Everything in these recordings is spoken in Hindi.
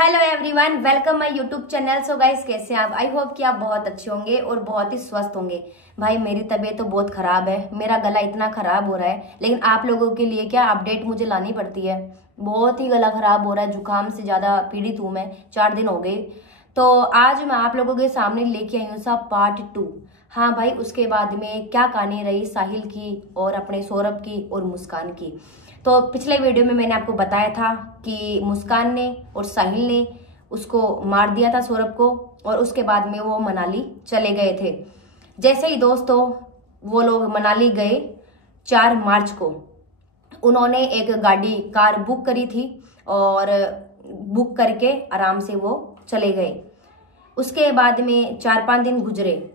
Hello everyone, welcome my YouTube channel. So guys, कैसे हैं आप? आई होप कि आप बहुत अच्छे होंगे और बहुत ही स्वस्थ होंगे। भाई मेरी तबीयत तो बहुत खराब है, मेरा गला इतना खराब हो रहा है, लेकिन आप लोगों के लिए क्या अपडेट मुझे लानी पड़ती है। बहुत ही गला खराब हो रहा है, जुकाम से ज्यादा पीड़ित हूँ मैं, 4 दिन हो गए। तो आज मैं आप लोगों के सामने लेके आई हूँ सब पार्ट 2। हाँ भाई, उसके बाद में क्या कहानी रही साहिल की और अपने सौरभ की और मुस्कान की। तो पिछले वीडियो में मैंने आपको बताया था कि मुस्कान ने और साहिल ने उसको मार दिया था सौरभ को, और उसके बाद में वो मनाली चले गए थे। जैसे ही दोस्तों वो लोग मनाली गए 4 मार्च को, उन्होंने एक कार बुक करी थी और बुक करके आराम से वो चले गए। उसके बाद में 4-5 दिन गुजरे,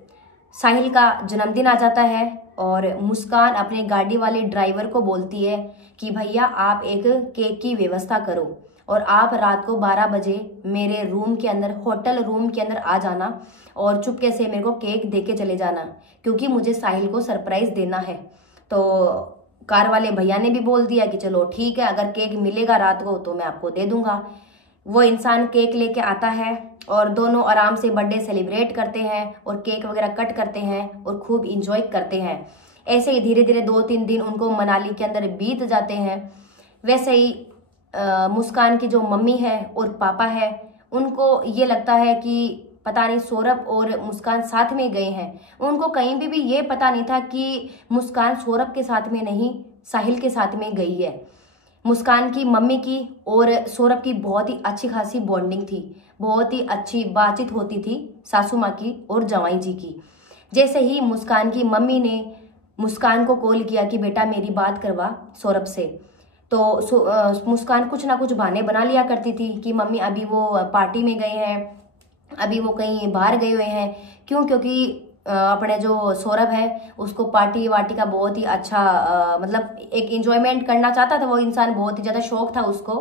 साहिल का जन्मदिन आ जाता है और मुस्कान अपने गाड़ी वाले ड्राइवर को बोलती है कि भैया आप एक केक की व्यवस्था करो और आप रात को 12 बजे मेरे रूम के अंदर, होटल रूम के अंदर आ जाना और चुपके से मेरे को केक दे के चले जाना, क्योंकि मुझे साहिल को सरप्राइज देना है। तो कार वाले भैया ने भी बोल दिया कि चलो ठीक है, अगर केक मिलेगा रात को तो मैं आपको दे दूंगा। वो इंसान केक लेके आता है और दोनों आराम से बर्थडे सेलिब्रेट करते हैं और केक वगैरह कट करते हैं और खूब इंजॉय करते हैं। ऐसे ही धीरे धीरे 2-3 दिन उनको मनाली के अंदर बीत जाते हैं। वैसे ही मुस्कान की जो मम्मी है और पापा है, उनको ये लगता है कि पता नहीं सौरभ और मुस्कान साथ में गए हैं। उनको कहीं भी ये पता नहीं था कि मुस्कान सौरभ के साथ में नहीं, साहिल के साथ में गई है। मुस्कान की मम्मी की और सौरभ की बहुत ही अच्छी खासी बॉन्डिंग थी, बहुत ही अच्छी बातचीत होती थी सासू माँ की और जवाई जी की। जैसे ही मुस्कान की मम्मी ने मुस्कान को कॉल किया कि बेटा मेरी बात करवा सौरभ से, तो मुस्कान कुछ ना कुछ बहाने बना लिया करती थी कि मम्मी अभी वो पार्टी में गए हैं, अभी वो कहीं बाहर गए हुए हैं। क्यों? क्योंकि अपने जो सौरभ है उसको पार्टी वार्टी का बहुत ही अच्छा मतलब एक एंजॉयमेंट करना चाहता था वो इंसान, बहुत ही ज्यादा शौक था उसको।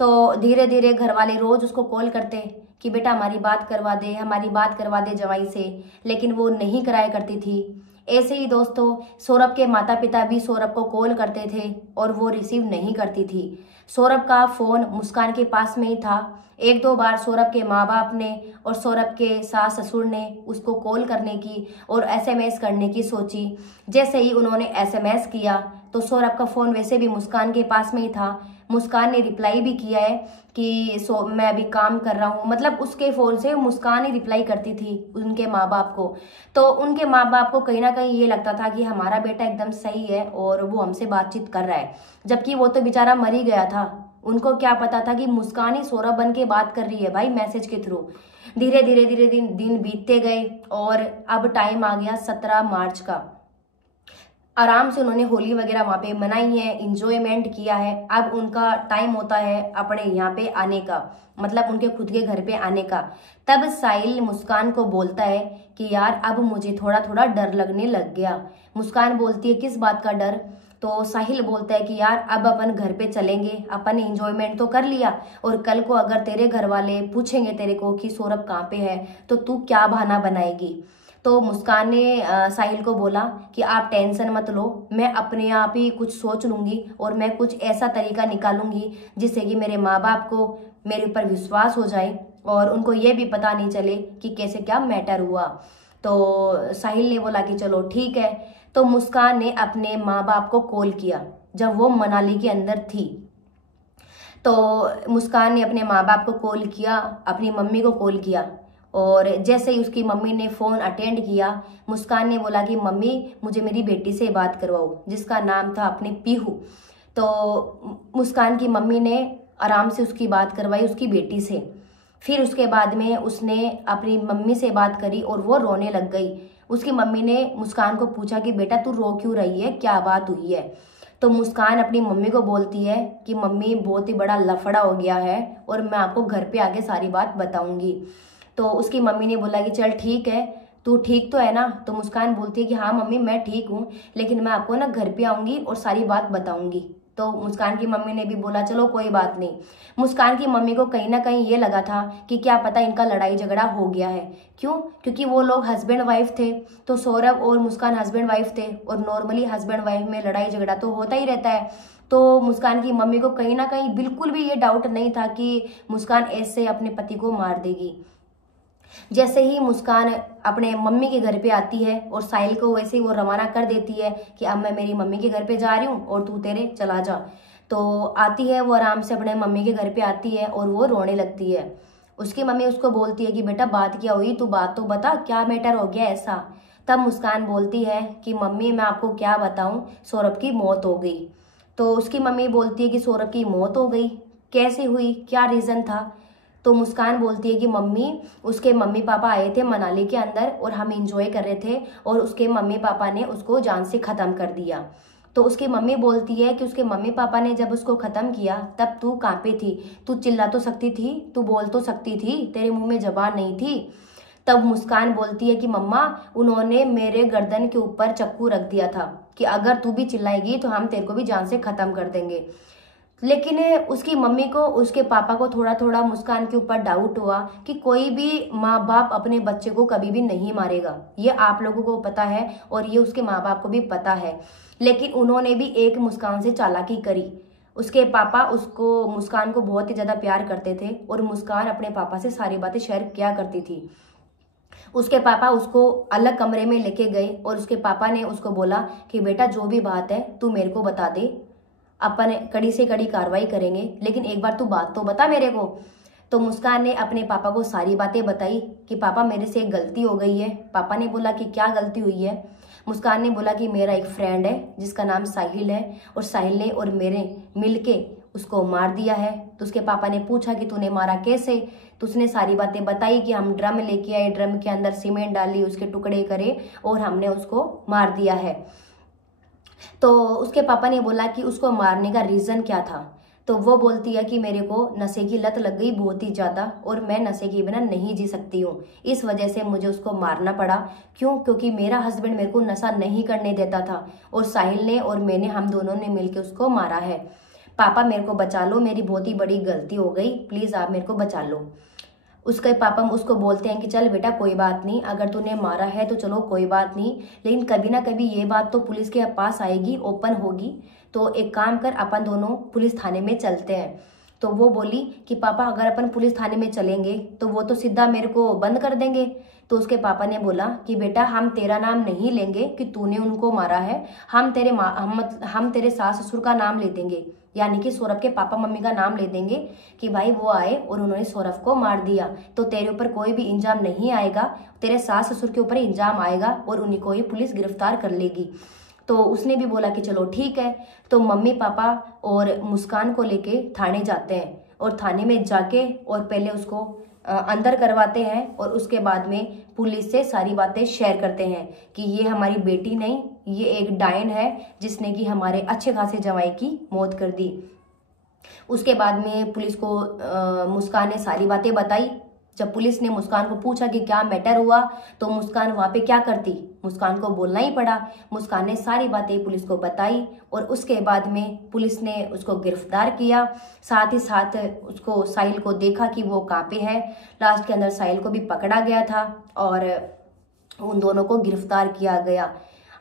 तो धीरे धीरे घर वाले रोज उसको कॉल करते कि बेटा हमारी बात करवा दे, हमारी बात करवा दे जवाई से, लेकिन वो नहीं कराया करती थी। ऐसे ही दोस्तों सौरभ के माता पिता भी सौरभ को कॉल करते थे और वो रिसीव नहीं करती थी। सौरभ का फोन मुस्कान के पास में ही था। 1-2 बार सौरभ के माँ बाप ने और सौरभ के सास ससुर ने उसको कॉल करने की और एसएमएस करने की सोची। जैसे ही उन्होंने एसएमएस किया तो सौरभ का फोन वैसे भी मुस्कान के पास में ही था। मुस्कान ने रिप्लाई भी किया है कि मैं अभी काम कर रहा हूँ, मतलब उसके फोन से मुस्कान ही रिप्लाई करती थी उनके माँ बाप को। तो उनके माँ बाप को कहीं ना कहीं ये लगता था कि हमारा बेटा एकदम सही है और वो हमसे बातचीत कर रहा है, जबकि वो तो बेचारा मर ही गया था। उनको क्या पता था कि मुस्कान ही सौरभ बन के बात कर रही है भाई, मैसेज के थ्रू। धीरे धीरे धीरे दिन बीतते गए और अब टाइम आ गया 17 मार्च का। आराम से उन्होंने होली वगैरह वहाँ पे मनाई है, इंजॉयमेंट किया है। अब उनका टाइम होता है अपने यहाँ पे आने का, मतलब उनके खुद के घर पे आने का। तब साहिल मुस्कान को बोलता है कि यार अब मुझे थोड़ा थोड़ा डर लगने लग गया। मुस्कान बोलती है किस बात का डर? तो साहिल बोलता है कि यार अब अपन घर पे चलेंगे, अपन एंजॉयमेंट तो कर लिया, और कल को अगर तेरे घर वाले पूछेंगे तेरे को कि सौरभ कहाँ पे है तो तू क्या बहाना बनाएगी? तो मुस्कान ने साहिल को बोला कि आप टेंशन मत लो, मैं अपने आप ही कुछ सोच लूंगी और मैं कुछ ऐसा तरीका निकालूंगी जिससे कि मेरे माँ बाप को मेरे ऊपर विश्वास हो जाए और उनको ये भी पता नहीं चले कि कैसे क्या मैटर हुआ। तो साहिल ने बोला कि चलो ठीक है। तो मुस्कान ने अपने माँ बाप को कॉल किया जब वो मनाली के अंदर थी। तो मुस्कान ने अपने माँ बाप को कॉल किया, अपनी मम्मी को कॉल किया, और जैसे ही उसकी मम्मी ने फ़ोन अटेंड किया, मुस्कान ने बोला कि मम्मी मुझे मेरी बेटी से बात करवाओ, जिसका नाम था अपने पीहू। तो मुस्कान की मम्मी ने आराम से उसकी बात करवाई उसकी बेटी से। फिर उसके बाद में उसने अपनी मम्मी से बात करी और वो रोने लग गई। उसकी मम्मी ने मुस्कान को पूछा कि बेटा तू रो क्यों रही है, क्या बात हुई है? तो मुस्कान अपनी मम्मी को बोलती है कि मम्मी बहुत ही बड़ा लफड़ा हो गया है और मैं आपको घर पे आके सारी बात बताऊंगी। तो उसकी मम्मी ने बोला कि चल ठीक है, तू ठीक तो है ना? तो मुस्कान बोलती है कि हाँ मम्मी मैं ठीक हूँ, लेकिन मैं आपको ना घर पे आऊंगी और सारी बात बताऊंगी। तो मुस्कान की मम्मी ने भी बोला चलो कोई बात नहीं। मुस्कान की मम्मी को कहीं ना कहीं ये लगा था कि क्या पता इनका लड़ाई झगड़ा हो गया है। क्यों? क्योंकि वो लोग हस्बैंड वाइफ थे, तो सौरभ और मुस्कान हस्बैंड वाइफ थे और नॉर्मली हस्बैंड वाइफ में लड़ाई झगड़ा तो होता ही रहता है। तो मुस्कान की मम्मी को कहीं ना कहीं बिल्कुल भी ये डाउट नहीं था कि मुस्कान ऐसे अपने पति को मार देगी। जैसे ही मुस्कान अपने मम्मी के घर पे आती है और साहिल को वैसे ही वो रवाना कर देती है कि अब मैं मेरी मम्मी के घर पे जा रही हूँ और तू तेरे चला जा, तो आती है वो आराम से अपने मम्मी के घर पे आती है और वो रोने लगती है। उसकी मम्मी उसको बोलती है कि बेटा बात क्या हुई, तू बात तो बता, क्या मैटर हो गया ऐसा। तब मुस्कान बोलती है कि मम्मी मैं आपको क्या बताऊं, सौरभ की मौत हो गई। तो उसकी मम्मी बोलती है कि सौरभ की मौत हो गई, कैसे हुई, क्या रीज़न था। तो मुस्कान बोलती है कि मम्मी उसके मम्मी पापा आए थे मनाली के अंदर और हम इंजॉय कर रहे थे और उसके मम्मी पापा ने उसको जान से ख़त्म कर दिया। तो उसकी मम्मी बोलती है कि उसके मम्मी पापा ने जब उसको ख़त्म किया तब तू कहाँ पे थी, तू चिल्ला तो सकती थी, तू बोल तो सकती थी, तेरे मुंह में जबान नहीं थी। तब मुस्कान बोलती है कि मम्मा उन्होंने मेरे गर्दन के ऊपर चक्कू रख दिया था कि अगर तू भी चिल्लाएगी तो हम तेरे को भी जान से ख़त्म कर देंगे। लेकिन उसकी मम्मी को, उसके पापा को थोड़ा थोड़ा मुस्कान के ऊपर डाउट हुआ कि कोई भी माँ बाप अपने बच्चे को कभी भी नहीं मारेगा, ये आप लोगों को पता है और ये उसके माँ बाप को भी पता है। लेकिन उन्होंने भी एक मुस्कान से चालाकी करी। उसके पापा उसको, मुस्कान को बहुत ही ज़्यादा प्यार करते थे और मुस्कान अपने पापा से सारी बातें शेयर किया करती थी। उसके पापा उसको अलग कमरे में लेके गए और उसके पापा ने उसको बोला कि बेटा जो भी बात है तू मेरे को बता दे, अपन कड़ी से कड़ी कार्रवाई करेंगे, लेकिन एक बार तू बात तो बता मेरे को। तो मुस्कान ने अपने पापा को सारी बातें बताई कि पापा मेरे से एक गलती हो गई है। पापा ने बोला कि क्या गलती हुई है। मुस्कान ने बोला कि मेरा एक फ्रेंड है जिसका नाम साहिल है और साहिल ने और मेरे मिलके उसको मार दिया है। तो उसके पापा ने पूछा कि तूने मारा कैसे। तो उसने सारी बातें बताई कि हम ड्रम लेके आए, ड्रम के अंदर सीमेंट डाली, उसके टुकड़े करे और हमने उसको मार दिया है। तो उसके पापा ने बोला कि उसको मारने का रीज़न क्या था। तो वो बोलती है कि मेरे को नशे की लत लग गई बहुत ही ज़्यादा और मैं नशे के बिना नहीं जी सकती हूँ, इस वजह से मुझे उसको मारना पड़ा। क्यों? क्योंकि मेरा हस्बैंड मेरे को नशा नहीं करने देता था और साहिल ने और मैंने, हम दोनों ने मिलकर उसको मारा है। पापा मेरे को बचा लो, मेरी बहुत ही बड़ी गलती हो गई, प्लीज़ आप मेरे को बचा लो। उसके पापा उसको बोलते हैं कि चल बेटा कोई बात नहीं, अगर तूने मारा है तो चलो कोई बात नहीं, लेकिन कभी ना कभी ये बात तो पुलिस के पास आएगी, ओपन होगी, तो एक काम कर अपन दोनों पुलिस थाने में चलते हैं। तो वो बोली कि पापा अगर अपन पुलिस थाने में चलेंगे तो वो तो सीधा मेरे को बंद कर देंगे। तो उसके पापा ने बोला कि बेटा हम तेरा नाम नहीं लेंगे कि तूने उनको मारा है, हम तेरे सास ससुर का नाम ले देंगे, यानी कि सौरभ के पापा मम्मी का नाम ले देंगे कि भाई वो आए और उन्होंने सौरभ को मार दिया, तो तेरे ऊपर कोई भी इंजाम नहीं आएगा, तेरे सास ससुर के ऊपर इंजाम आएगा और उन्हीं को ही पुलिस गिरफ्तार कर लेगी। तो उसने भी बोला कि चलो ठीक है। तो मम्मी पापा और मुस्कान को लेके थाने जाते हैं और थाने में जाके और पहले उसको अंदर करवाते हैं और उसके बाद में पुलिस से सारी बातें शेयर करते हैं कि ये हमारी बेटी नहीं, ये एक डायन है जिसने कि हमारे अच्छे खासे जवाई की मौत कर दी। उसके बाद में पुलिस को मुस्कान ने सारी बातें बताई। जब पुलिस ने मुस्कान को पूछा कि क्या मैटर हुआ तो मुस्कान वहाँ पे क्या करती, मुस्कान को बोलना ही पड़ा। मुस्कान ने सारी बातें पुलिस को बताई और उसके बाद में पुलिस ने उसको गिरफ्तार किया। साथ ही साथ उसको, साहिल को देखा कि वो कहाँ पे है। लास्ट के अंदर साहिल को भी पकड़ा गया था और उन दोनों को गिरफ्तार किया गया।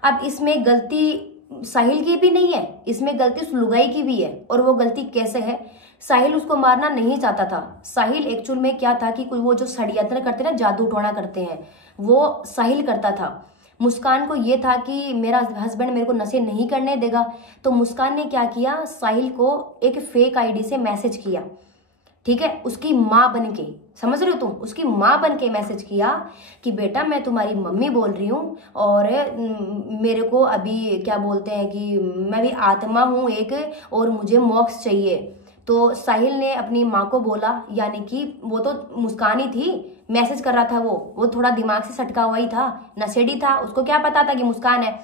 अब इसमें गलती साहिल की भी नहीं है, इसमें गलती उस लुगाई की भी है। और वो गलती कैसे है? साहिल उसको मारना नहीं चाहता था। साहिल एक्चुअल में क्या था कि कोई वो जो षड्यंत्र करते ना, जादू टोना करते हैं, वो साहिल करता था। मुस्कान को ये था कि मेरा हस्बैंड मेरे को नशे नहीं करने देगा, तो मुस्कान ने क्या किया, साहिल को एक फेक आईडी से मैसेज किया, ठीक है, उसकी माँ बन के, समझ रहे हो तुम, उसकी माँ बन के मैसेज किया कि बेटा मैं तुम्हारी मम्मी बोल रही हूँ और मेरे को अभी क्या बोलते हैं कि मैं भी आत्मा हूँ एक और मुझे मोक्ष चाहिए। तो साहिल ने अपनी माँ को बोला, यानी कि वो तो मुस्कान ही थी, मैसेज कर रहा था, वो थोड़ा दिमाग से सटका हुआ ही था, नशेड़ी था, उसको क्या पता था कि मुस्कान है।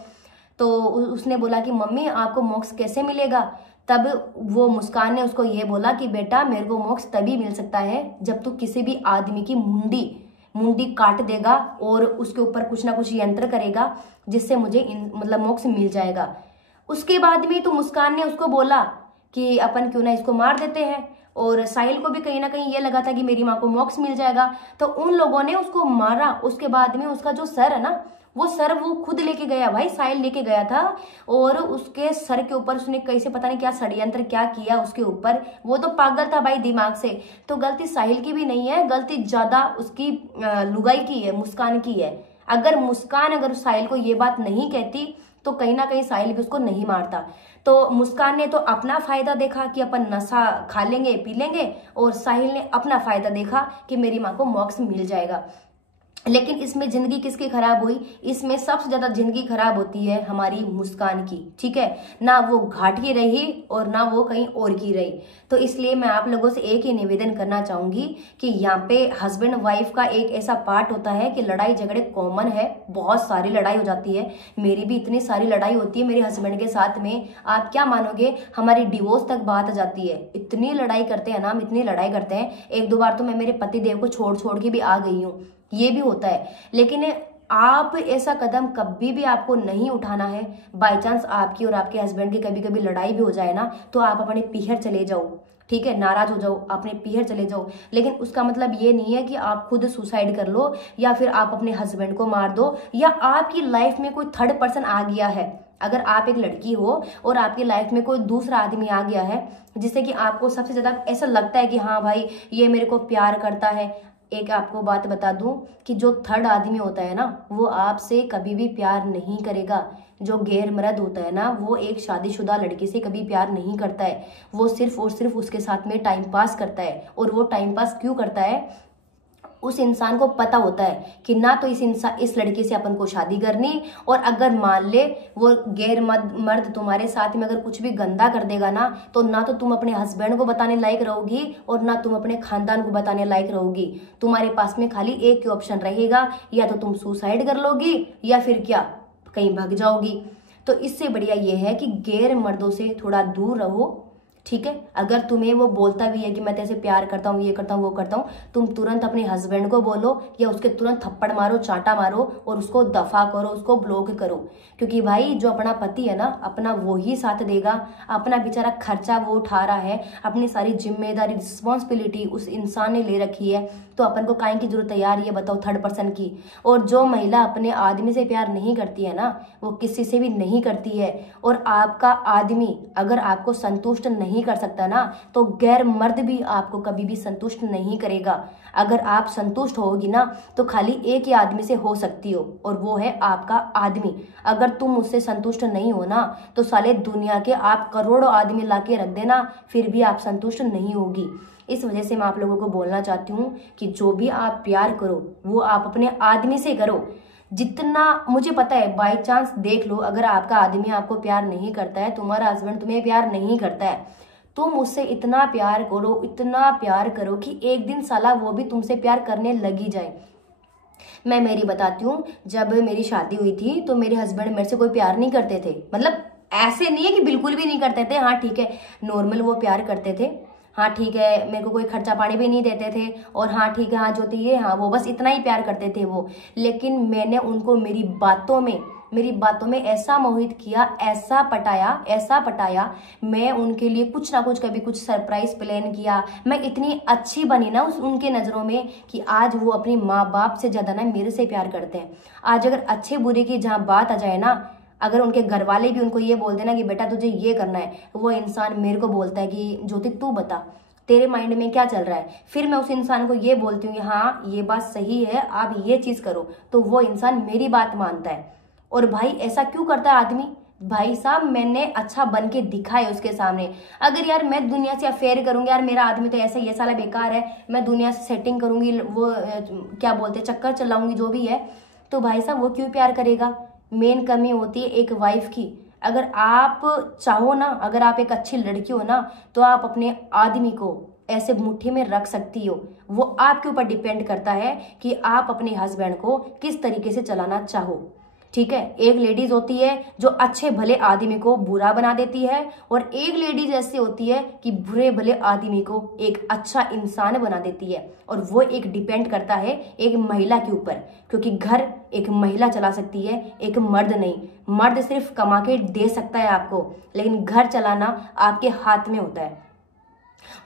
तो उसने बोला कि मम्मी आपको मोक्ष कैसे मिलेगा। तब वो मुस्कान ने उसको ये बोला कि बेटा मेरे को मोक्ष तभी मिल सकता है जब तू किसी भी आदमी की मुंडी काट देगा और उसके ऊपर कुछ ना कुछ यंत्र करेगा जिससे मुझे मतलब मोक्ष मिल जाएगा। उसके बाद में तो मुस्कान ने उसको बोला कि अपन क्यों ना इसको मार देते हैं, और साहिल को भी कहीं ना कहीं ये लगा था कि मेरी माँ को मोक्ष मिल जाएगा। तो उन लोगों ने उसको मारा। उसके बाद में उसका जो सर है ना, वो सर वो खुद लेके गया भाई, साहिल लेके गया था, और उसके सर के ऊपर उसने कैसे पता नहीं क्या षड्यंत्र क्या किया उसके ऊपर। वो तो पागल था भाई दिमाग से। तो गलती साहिल की भी नहीं है, गलती ज्यादा उसकी लुगाई की है, मुस्कान की है। अगर मुस्कान अगर साहिल को ये बात नहीं कहती तो कहीं ना कहीं साहिल भी उसको नहीं मारता। तो मुस्कान ने तो अपना फायदा देखा कि अपन नशा खा लेंगे पी लेंगे, और साहिल ने अपना फायदा देखा कि मेरी माँ को मोक्ष मिल जाएगा। लेकिन इसमें जिंदगी किसकी खराब हुई? इसमें सबसे ज्यादा जिंदगी खराब होती है हमारी मुस्कान की, ठीक है ना। वो घाट की रही और ना वो कहीं और की रही। तो इसलिए मैं आप लोगों से एक ही निवेदन करना चाहूंगी कि यहाँ पे हस्बैंड वाइफ का एक ऐसा पार्ट होता है कि लड़ाई झगड़े कॉमन है, बहुत सारी लड़ाई हो जाती है। मेरी भी इतनी सारी लड़ाई होती है मेरे हस्बैंड के साथ में, आप क्या मानोगे, हमारी डिवोर्स तक बात आ जाती है। इतनी लड़ाई करते हैं ना हम, इतनी लड़ाई करते हैं। एक दो बार तो मैं मेरे पति देव को छोड़ छोड़ के भी आ गई हूँ, ये भी होता है। लेकिन आप ऐसा कदम कभी भी आपको नहीं उठाना है। बाय चांस आपकी और आपके हस्बैंड की कभी कभी लड़ाई भी हो जाए ना, तो आप अपने पीहर चले जाओ, ठीक है, नाराज हो जाओ, अपने पीहर चले जाओ। लेकिन उसका मतलब ये नहीं है कि आप खुद सुसाइड कर लो, या फिर आप अपने हस्बैंड को मार दो, या आपकी लाइफ में कोई थर्ड पर्सन आ गया है। अगर आप एक लड़की हो और आपकी लाइफ में कोई दूसरा आदमी आ गया है जिससे कि आपको सबसे ज्यादा ऐसा लगता है कि हाँ भाई ये मेरे को प्यार करता है। एक आपको बात बता दूं कि जो थर्ड आदमी होता है ना, वो आपसे कभी भी प्यार नहीं करेगा। जो गैर मर्द होता है ना, वो एक शादीशुदा लड़की से कभी प्यार नहीं करता है। वो सिर्फ और सिर्फ उसके साथ में टाइम पास करता है। और वो टाइम पास क्यों करता है? उस इंसान को पता होता है कि ना तो इस लड़के से अपन को शादी करनी, और अगर मान ले वो गैर मर्द तुम्हारे साथ में अगर कुछ भी गंदा कर देगा ना, तो ना तो तुम अपने हस्बैंड को बताने लायक रहोगी और ना तुम अपने खानदान को बताने लायक रहोगी। तुम्हारे पास में खाली एक ही ऑप्शन रहेगा, या तो तुम सुसाइड कर लोगी या फिर क्या कहीं भाग जाओगी। तो इससे बढ़िया ये है कि गैर मर्दों से थोड़ा दूर रहो, ठीक है। अगर तुम्हें वो बोलता भी है कि मैं तेरे से प्यार करता हूँ, ये करता हूँ, वो करता हूँ, तुम तुरंत अपने हस्बैंड को बोलो या उसके तुरंत थप्पड़ मारो, चांटा मारो और उसको दफा करो, उसको ब्लॉक करो। क्योंकि भाई जो अपना पति है ना, अपना वो ही साथ देगा। अपना बेचारा खर्चा वो उठा रहा है, अपनी सारी जिम्मेदारी रिस्पॉन्सिबिलिटी उस इंसान ने ले रखी है, तो अपन को काहे की जरूरत है यार, ये बताओ, थर्ड पर्सन की। और जो महिला अपने आदमी से प्यार नहीं करती है ना, वो किसी से भी नहीं करती है। और आपका आदमी अगर आपको संतुष्ट नहीं कर सकता ना, तो गैर मर्द भी आपको कभी भी संतुष्ट नहीं करेगा। अगर आप संतुष्ट होगी ना, तो खाली एक ही आदमी से हो सकती हो, और वो है आपका आदमी। अगर तुम उससे संतुष्ट नहीं हो ना, तो साले दुनिया के आप करोड़ों आदमी लाके रख देना, फिर भी आप संतुष्ट नहीं होगी। इस वजह से मैं आप लोगों को बोलना चाहती हूँ कि जो भी आप प्यार करो वो आप अपने आदमी से करो। जितना मुझे पता है, बाई चांस देख लो, अगर आपका आदमी आपको प्यार नहीं करता है, तुम्हारा हस्बैंड तुम्हें प्यार नहीं करता है, तुम उससे इतना प्यार करो, इतना प्यार करो कि एक दिन साला वो भी तुमसे प्यार करने लगी जाए। मैं मेरी बताती हूँ, जब मेरी शादी हुई थी तो मेरे हस्बैंड मेरे से कोई प्यार नहीं करते थे। मतलब ऐसे नहीं है कि बिल्कुल भी नहीं करते थे, हाँ ठीक है, नॉर्मल वो प्यार करते थे, हाँ ठीक है, मेरे को कोई खर्चा पानी भी नहीं देते थे, और हाँ ठीक है, हाँ जो थी ये, हाँ वो, बस इतना ही प्यार करते थे वो। लेकिन मैंने उनको मेरी बातों में ऐसा मोहित किया, ऐसा पटाया, मैं उनके लिए कुछ ना कुछ कभी कुछ सरप्राइज प्लान किया। मैं इतनी अच्छी बनी ना उनके नज़रों में कि आज वो अपनी माँ बाप से ज़्यादा ना मेरे से प्यार करते हैं। आज अगर अच्छे बुरे की जहाँ बात आ जाए ना, अगर उनके घर वाले भी उनको ये बोल देना कि बेटा तुझे ये करना है, वो इंसान मेरे को बोलता है कि ज्योति तू बता तेरे माइंड में क्या चल रहा है। फिर मैं उस इंसान को ये बोलती हूँ कि हाँ ये बात सही है, आप ये चीज़ करो, तो वो इंसान मेरी बात मानता है। और भाई ऐसा क्यों करता है आदमी? भाई साहब मैंने अच्छा बन के दिखा है उसके सामने। अगर यार मैं दुनिया से अफेयर करूंगी, यार मेरा आदमी तो ऐसा ये साला बेकार है, मैं दुनिया से सेटिंग करूंगी, वो क्या बोलते हैं चक्कर चलाऊंगी जो भी है, तो भाई साहब वो क्यों प्यार करेगा? मेन कमी होती है एक वाइफ की। अगर आप चाहो ना, अगर आप एक अच्छी लड़की हो ना, तो आप अपने आदमी को ऐसे मुट्ठी में रख सकती हो। वो आपके ऊपर डिपेंड करता है कि आप अपने हस्बैंड को किस तरीके से चलाना चाहो, ठीक है। एक लेडीज होती है जो अच्छे भले आदमी को बुरा बना देती है, और एक लेडीज ऐसी होती है कि बुरे भले आदमी को एक अच्छा इंसान बना देती है। और वो एक डिपेंड करता है एक महिला के ऊपर, क्योंकि घर एक महिला चला सकती है, एक मर्द नहीं। मर्द सिर्फ कमा के दे सकता है आपको, लेकिन घर चलाना आपके हाथ में होता है।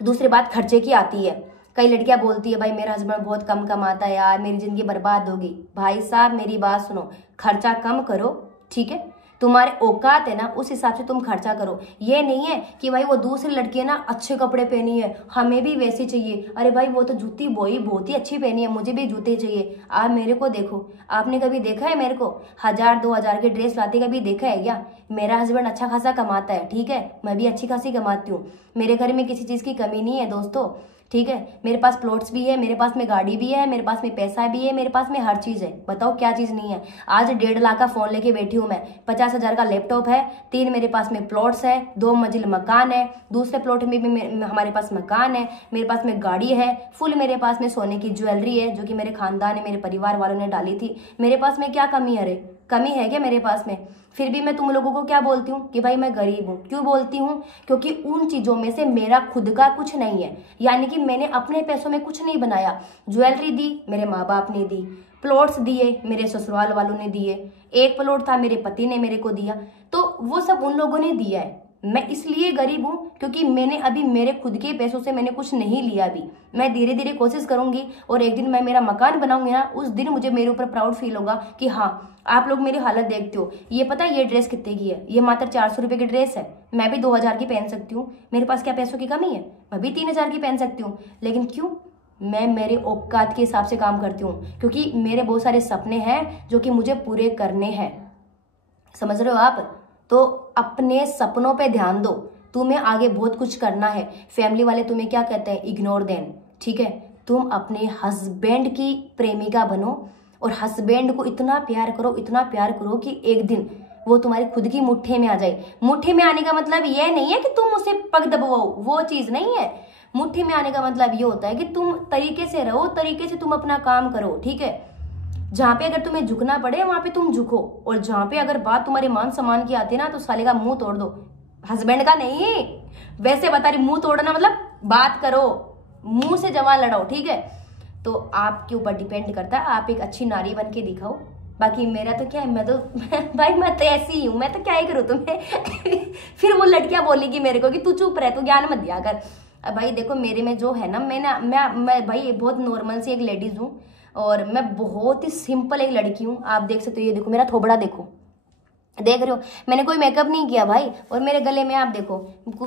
दूसरी बात खर्चे की आती है। कई लड़कियां बोलती है भाई मेरा हस्बैंड बहुत कम कमाता है यार, मेरी जिंदगी बर्बाद होगी। भाई साहब मेरी बात सुनो, खर्चा कम करो, ठीक है, तुम्हारे औकात है ना उस हिसाब से तुम खर्चा करो। ये नहीं है कि भाई वो दूसरी लड़की है ना अच्छे कपड़े पहनी है हमें भी वैसे चाहिए, अरे भाई वो तो जूती बोई बहुत ही अच्छी पहनी है मुझे भी जूते चाहिए। आप मेरे को देखो, आपने कभी देखा है मेरे को 1000-2000 के ड्रेस लाते कभी देखा है क्या? मेरा हस्बैंड अच्छा खासा कमाता है, ठीक है, मैं भी अच्छी खासी कमाती हूँ, मेरे घर में किसी चीज़ की कमी नहीं है दोस्तों, ठीक है। मेरे पास प्लॉट्स भी है, मेरे पास में गाड़ी भी है, मेरे पास में पैसा भी है, मेरे पास में हर चीज़ है। बताओ क्या चीज़ नहीं है? आज 1.5 लाख का फ़ोन लेके बैठी हूँ मैं, 50,000 का लैपटॉप है, 3 मेरे पास में प्लॉट्स है, 2 मंजिल मकान है, दूसरे प्लॉट में भी हमारे पास मकान है, मेरे पास में गाड़ी है, फुल मेरे पास में सोने की ज्वेलरी है जो कि मेरे खानदान ने, मेरे परिवार वालों ने डाली थी। मेरे पास में क्या कमी है? अरे कमी है क्या मेरे पास में? फिर भी मैं तुम लोगों को क्या बोलती हूँ कि भाई मैं गरीब हूँ। क्यों बोलती हूँ? क्योंकि उन चीज़ों में से मेरा खुद का कुछ नहीं है, यानी कि मैंने अपने पैसों में कुछ नहीं बनाया। ज्वेलरी दी मेरे माँ बाप ने दी, प्लॉट्स दिए मेरे ससुराल वालों ने दिए, एक प्लॉट था मेरे पति ने मेरे को दिया, तो वो सब उन लोगों ने दिया है। मैं इसलिए गरीब हूँ क्योंकि मैंने अभी मेरे खुद के पैसों से मैंने कुछ नहीं लिया। अभी मैं धीरे धीरे कोशिश करूंगी और एक दिन मैं मेरा मकान बनाऊंगी ना, उस दिन मुझे मेरे ऊपर प्राउड फील होगा कि हाँ आप लोग मेरी हालत देखते हो। ये पता है ये ड्रेस कितने की है? ये मात्र 400 रुपये की ड्रेस है। मैं भी 2000 की पहन सकती हूँ, मेरे पास क्या पैसों की कमी है? मैं भी 3000 की पहन सकती हूँ। लेकिन क्यों? मैं मेरे औकात के हिसाब से काम करती हूँ, क्योंकि मेरे बहुत सारे सपने हैं जो कि मुझे पूरे करने हैं। समझ रहे हो आप? तो अपने सपनों पे ध्यान दो, तुम्हें आगे बहुत कुछ करना है। फैमिली वाले तुम्हें क्या कहते हैं, इग्नोर देम, ठीक है। तुम अपने हस्बैंड की प्रेमिका बनो और हस्बैंड को इतना प्यार करो, इतना प्यार करो कि एक दिन वो तुम्हारी खुद की मुट्ठी में आ जाए। मुट्ठी में आने का मतलब ये नहीं है कि तुम उसे पग दबाओ, वो चीज नहीं है। मुट्ठी में आने का मतलब ये होता है कि तुम तरीके से रहो, तरीके से तुम अपना काम करो, ठीक है। जहाँ पे अगर तुम्हें झुकना पड़े वहां पे तुम झुको, और जहाँ पे अगर बात तुम्हारे मान सम्मान की आती है ना तो साले का मुंह तोड़ दो। हस्बैंड का नहीं, वैसे बता रही, मुंह तोड़ना मतलब बात करो, मुंह से जवान लड़ाओ, ठीक है। तो आपके ऊपर डिपेंड करता है, आप एक अच्छी नारी बन के दिखाओ। बाकी मेरा तो क्या है, मैं तो भाई मैं तो ऐसी ही हूँ, मैं तो क्या ही करूँ तुम्हें फिर वो लड़कियां बोलेगी मेरे को कि तू चुप रह, तू ज्ञान मत दिया कर। अब भाई देखो मेरे में जो है ना, मैं भाई बहुत नॉर्मल सी एक लेडीज हूँ और मैं बहुत ही सिंपल एक लड़की हूँ। आप देख सकते हो, ये देखो मेरा थोबड़ा देखो, देख रहे हो, मैंने कोई मेकअप नहीं किया भाई। और मेरे गले में आप देखो,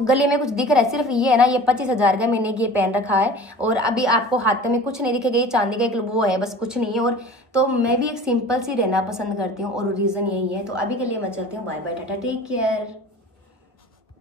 गले में कुछ दिख रहा है, सिर्फ ये है ना, ये 25,000 का मैंने ये पहन रखा है। और अभी आपको हाथ में कुछ नहीं दिखेगा, ये चांदी का एक वो है, बस कुछ नहीं है। और तो मैं भी एक सिंपल सी रहना पसंद करती हूँ और रीज़न यही है। तो अभी के लिए मैं चलती हूँ, bye bye, tata, take care.